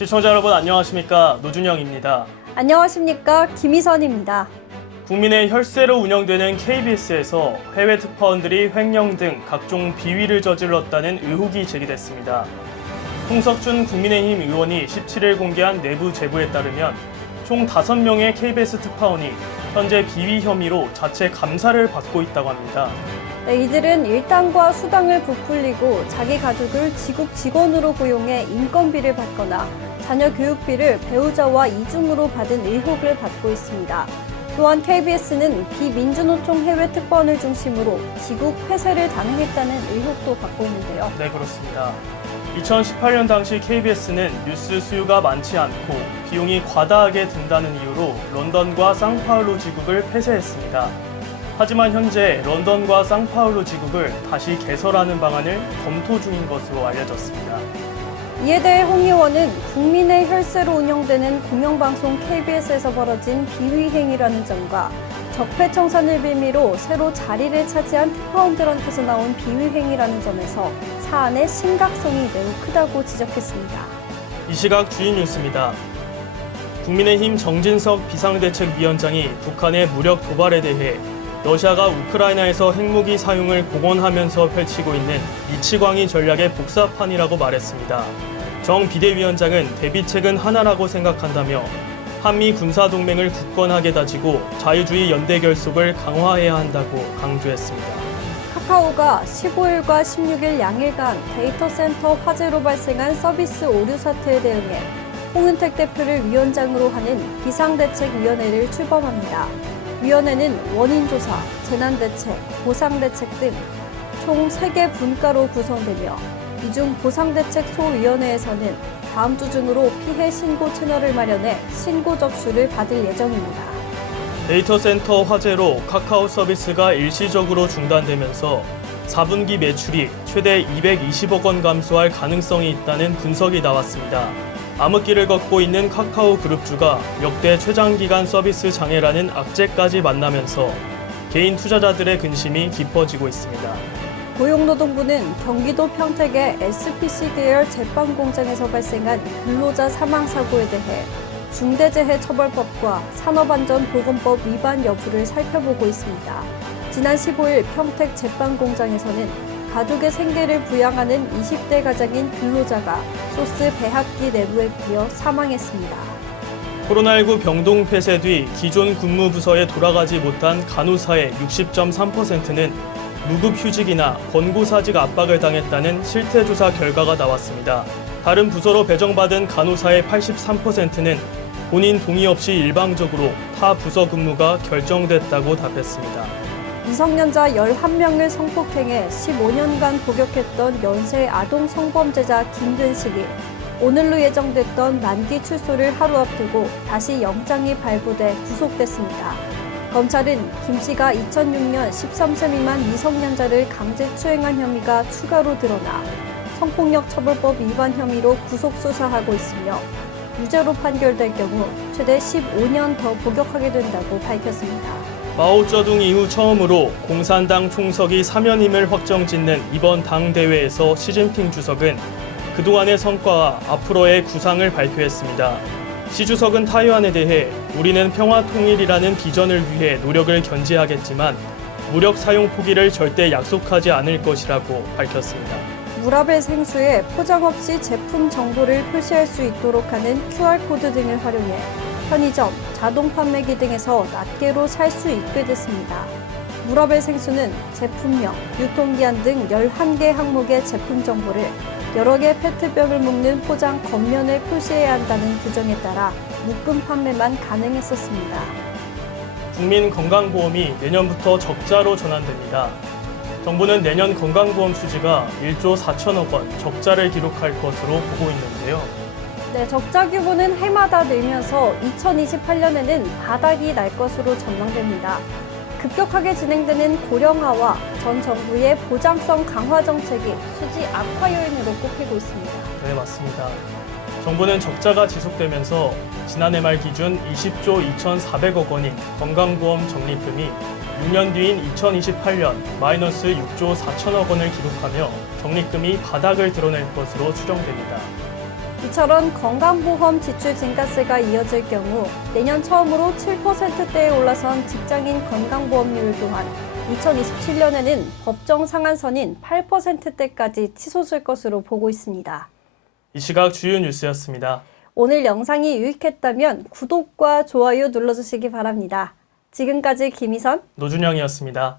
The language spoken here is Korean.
시청자 여러분 안녕하십니까? 노준영입니다. 안녕하십니까? 김희선입니다. 국민의 혈세로 운영되는 KBS에서 해외 특파원들이 횡령 등 각종 비위를 저질렀다는 의혹이 제기됐습니다. 홍석준 국민의힘 의원이 17일 공개한 내부 제보에 따르면 총 5명의 KBS 특파원이 현재 비위 혐의로 자체 감사를 받고 있다고 합니다. 이들은 일당과 수당을 부풀리고 자기 가족을 지국 직원으로 고용해 인건비를 받거나 자녀 교육비를 배우자와 이중으로 받은 의혹을 받고 있습니다. 또한 KBS는 비민주노총 해외 특파원을 중심으로 지국 폐쇄를 단행했다는 의혹도 받고 있는데요. 네, 그렇습니다. 2018년 당시 KBS는 뉴스 수요가 많지 않고 비용이 과다하게 든다는 이유로 런던과 상파울루 지국을 폐쇄했습니다. 하지만 현재 런던과 상파울루 지국을 다시 개설하는 방안을 검토 중인 것으로 알려졌습니다. 이에 대해 홍 의원은 국민의 혈세로 운영되는 공영방송 KBS에서 벌어진 비위 행위라는 점과 적폐청산을 빌미로 새로 자리를 차지한 특파원들한테서 나온 비위 행위라는 점에서 사안의 심각성이 매우 크다고 지적했습니다. 이 시각 주인 뉴스입니다. 국민의힘 정진석 비상대책위원장이 북한의 무력 도발에 대해 러시아가 우크라이나에서 핵무기 사용을 공언하면서 펼치고 있는 이치광이 전략의 복사판이라고 말했습니다. 정 비대위원장은 대비책은 하나라고 생각한다며 한미 군사동맹을 굳건하게 다지고 자유주의 연대 결속을 강화해야 한다고 강조했습니다. 카카오가 15일과 16일 양일간 데이터 센터 화재로 발생한 서비스 오류 사태에 대응해 홍은택 대표를 위원장으로 하는 비상대책위원회를 출범합니다. 위원회는 원인조사, 재난대책, 보상대책 등 총 3개 분과로 구성되며 이 중 보상대책소위원회에서는 다음 주 중으로 피해 신고 채널을 마련해 신고 접수를 받을 예정입니다. 데이터 센터 화재로 카카오 서비스가 일시적으로 중단되면서 4분기 매출이 최대 220억 원 감소할 가능성이 있다는 분석이 나왔습니다. 암흑기를 걷고 있는 카카오 그룹주가 역대 최장기간 서비스 장애라는 악재까지 만나면서 개인 투자자들의 근심이 깊어지고 있습니다. 고용노동부는 경기도 평택의 SPC 계열 제빵 공장에서 발생한 근로자 사망 사고에 대해 중대재해처벌법과 산업안전보건법 위반 여부를 살펴보고 있습니다. 지난 15일 평택 제빵 공장에서는 가족의 생계를 부양하는 20대 가장인 근로자가 소스 배합기 내부에 끼어 사망했습니다. 코로나19 병동 폐쇄 뒤 기존 근무 부서에 돌아가지 못한 간호사의 60.3%는 무급휴직이나 권고사직 압박을 당했다는 실태조사 결과가 나왔습니다. 다른 부서로 배정받은 간호사의 83%는 본인 동의 없이 일방적으로 타 부서 근무가 결정됐다고 답했습니다. 미성년자 11명을 성폭행해 15년간 복역했던 연쇄 아동 성범죄자 김근식이 오늘로 예정됐던 만기 출소를 하루 앞두고 다시 영장이 발부돼 구속됐습니다. 검찰은 김 씨가 2006년 13세 미만 미성년자를 강제 추행한 혐의가 추가로 드러나 성폭력 처벌법 위반 혐의로 구속 수사하고 있으며 유죄로 판결될 경우 최대 15년 더 복역하게 된다고 밝혔습니다. 마오쩌둥 이후 처음으로 공산당 총석이 사면임을 확정짓는 이번 당대회에서 시진핑 주석은 그동안의 성과와 앞으로의 구상을 발표했습니다. 시 주석은 타이완에 대해 우리는 평화 통일이라는 비전을 위해 노력을 견지하겠지만 무력 사용 포기를 절대 약속하지 않을 것이라고 밝혔습니다. 무라벨 생수에 포장 없이 제품 정보를 표시할 수 있도록 하는 QR코드 등을 활용해 편의점, 자동 판매기 등에서 낱개로 살 수 있게 됐습니다. 무라벨 생수는 제품명, 유통기한 등 11개 항목의 제품 정보를 여러 개 페트병을 묶는 포장 겉면에 표시해야 한다는 규정에 따라 묶음 판매만 가능했었습니다. 국민건강보험이 내년부터 적자로 전환됩니다. 정부는 내년 건강보험 수지가 1조 4천억 원 적자를 기록할 것으로 보고 있는데요. 네, 적자 규모는 해마다 늘면서 2028년에는 바닥이 날 것으로 전망됩니다. 급격하게 진행되는 고령화와 전 정부의 보장성 강화 정책이 수지 악화 요인으로 꼽히고 있습니다. 네, 맞습니다. 정부는 적자가 지속되면서 지난해 말 기준 20조 2,400억 원인 건강보험 적립금이 6년 뒤인 2028년 마이너스 6조 4천억 원을 기록하며 적립금이 바닥을 드러낼 것으로 추정됩니다. 이처럼 건강보험 지출 증가세가 이어질 경우 내년 처음으로 7%대에 올라선 직장인 건강보험료 또한 2027년에는 법정 상한선인 8%대까지 치솟을 것으로 보고 있습니다. 이 시각 주요 뉴스였습니다. 오늘 영상이 유익했다면 구독과 좋아요 눌러주시기 바랍니다. 지금까지 김희선, 노준영이었습니다.